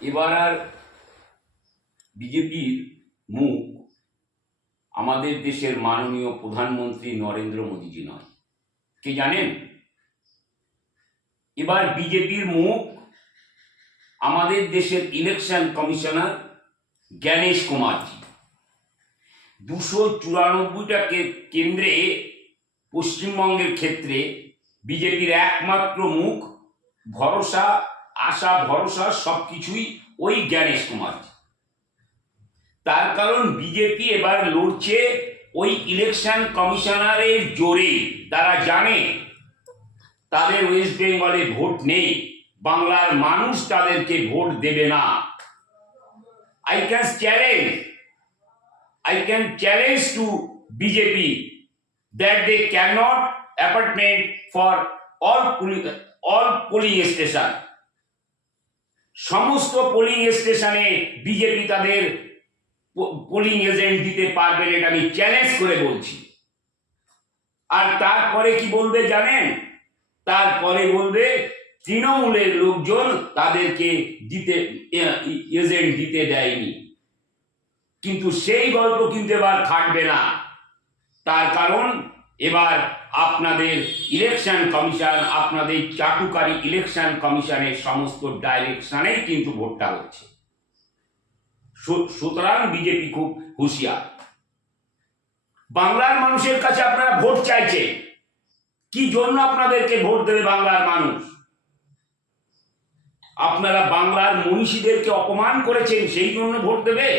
এবার আর বিজেপির মুখ আমাদের দেশের মাননীয় প্রধানমন্ত্রী নরেন্দ্র মোদীজি নয়, কে জানেন? এবার বিজেপির মুখ আমাদের দেশের ইলেকশন কমিশনার জ্ঞানেশ কুমারজি। 294টা কেন্দ্রে পশ্চিমবঙ্গের ক্ষেত্রে বিজেপির একমাত্র মুখ, ভরসা, আশা ভরসা সবকিছুই ওই জ্ঞানেশ কুমারজি। তার কারণ বিজেপি এবার লড়ছে ওই ইলেকশন কমিশনারের জোরে। তারা জানে তাদের ওয়েস্ট বেঙ্গলে ভোট নেই, বাংলার মানুষ তাদেরকে ভোট দেবে না। I can challenge to BJP that they cannot appointment for all polling station. সমস্ত পোলিং স্টেশনে বিজেপি তাদের পোলিং এজেন্ট দিতে পারবে, এটা আমি চ্যালেঞ্জ করে বলছি। আর তারপরে কি বলবে জানেন? তারপরে বলবে তৃণমূলের লোকজন তাদেরকে এজেন্ট দিতে দেয়নি। কিন্তু সেই গল্প কিন্তু এবার থাকবে না। তার কারণ এবার আপনাদের ইলেকশন কমিশন, আপনাদের চাটুকারী ইলেকশন কমিশনের সমস্ত ডাইরেকশনেই কিন্তু ভোটটা হচ্ছে। সুতরাং বিজেপি খুব হুঁশিয়ার। বাংলার মানুষের কাছে আপনারা ভোট চাইছে, কি জন্য আপনাদেরকে ভোট দেবে বাংলার মানুষ? আপনারা বাংলার মনীষীদেরকে অপমান করেছেন, সেই জন্য ভোট দেবে?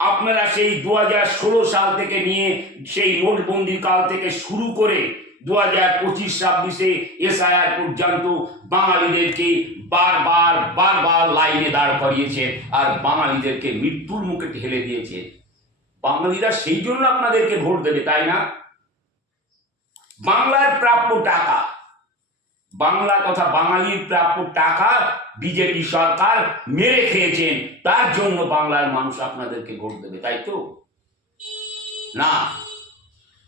আপনারা সেই 2016 সাল থেকে নিয়ে সেই নোটবন্দির কাল থেকে শুরু করে 2025-26 এসআইআর পর্যন্ত বাঙালিদেরকে বারবার লাইনে দাঁড় করিয়েছে আর বাঙালিদেরকে মৃত্যুর মুখে ঠেলে দিয়েছে। বাঙালিরা সেই জন্য আপনাদেরকে ভোট দেবে, তাই না? বাংলার প্রাপ্য টাকা, বাংলা তথা বাঙালির প্রাপ্য টাকা বিজেপি সরকার মেরে খেয়েছেন, তার জন্য বাংলার মানুষ আপনাদেরকে ভোট দেবে, তাই তো? না,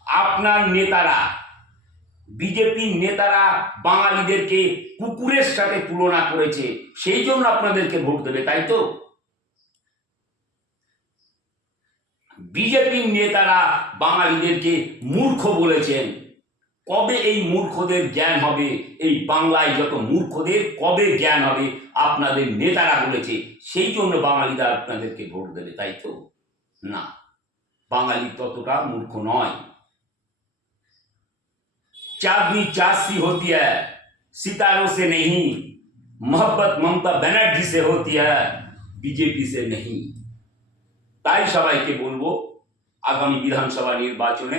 আপনার নেতারা, বিজেপির নেতারা বাঙালিদেরকে কুকুরের সাথে তুলনা করেছে, সেই জন্য আপনাদেরকে ভোট দেবে, তাই তো? বিজেপির নেতারা বাঙালিদেরকে মূর্খ বলেছেন। কবে এই মূর্খদের জ্ঞান হবে? এই বাংলায় যত মূর্খদের কবে জ্ঞান হবে? আপনাদের নেতারা বলেছে, সেই জন্য বাঙালিরা আপনাদেরকে ভোট দেবে, তাই তো? না, বাঙালি ততটা মূর্খ নয়। चांदनी चासी होती है, सितारों से नहीं, मोहब्बत ममता बनर्जी से होती है, बीजेपी से नहीं। তাই সবাইকে বলবো, আগামী বিধানসভা নির্বাচনে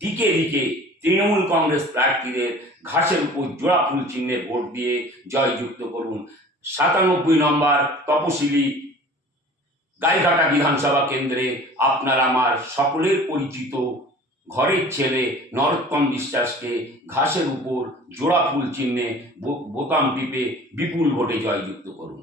দিকে দিকে তৃণমূল কংগ্রেস প্রার্থীদের ঘাসের উপর জোড়া ফুল চিহ্নে ভোট দিয়ে জয়যুক্ত করুন। 97 নম্বর তপশিলি গাইঘাটা বিধানসভা কেন্দ্রে আপনার আমার সকলের পরিচিত ঘরের ছেলে নরোত্তম বিশ্বাসকে ঘাসের উপর জোড়া ফুল চিহ্নে বোতাম টিপে বিপুল ভোটে জয়যুক্ত করুন।